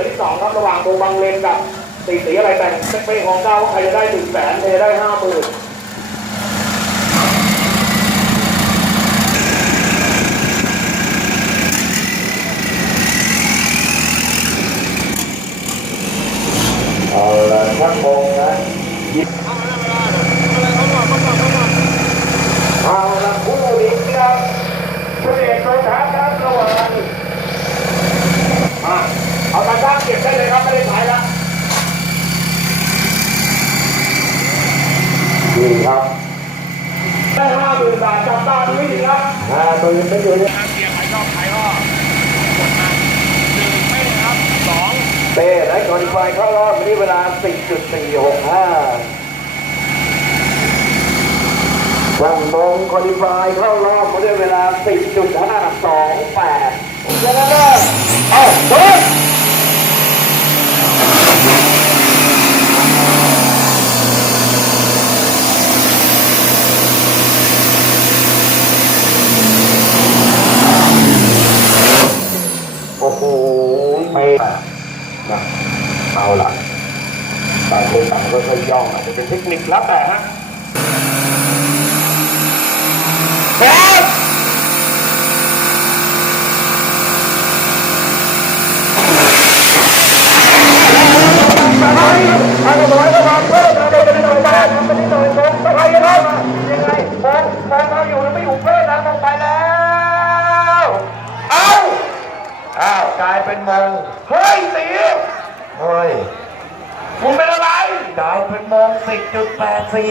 นที่สองครับระหว่างโบบางเลนกับสีสีอะไรแต่งเป็นของเก้าใครจะได้หนึ่งแสนใครจะได้ห้าหมื่นเอาละทั้งมงนะยิบเอาละคู่นี้ครับคุณเอกโดนท้าครับระหว่าง อะเอาตาช่างเก็บได้เลยครับไม่ได้ขายละ ดีครับได้ห้าหมื่นบาทจับตาดูให้ดีครับห้าหมื่นไม่อยู่เนี่ยเกียร์ใครชอบใครก็กดมาหนึ่งไม่ครับสองเต้และคอนไฟเข้ารอบนี้เวลา10.465ช่างมงคอลิฟายเข้ารอบมาด้วยเวลา10.528แล้วก็เอ้าโดน โอ้โห ไม่นะเอาละต่างคนต่างก็ค่อยย่องอาจจะเป็นเทคนิคลับแต่ฮะ กลายเป็นมงเฮ้ยสีเฮ้ย คุณเป็นอะไรกลายเป็นมงสิบจุดแปดสี่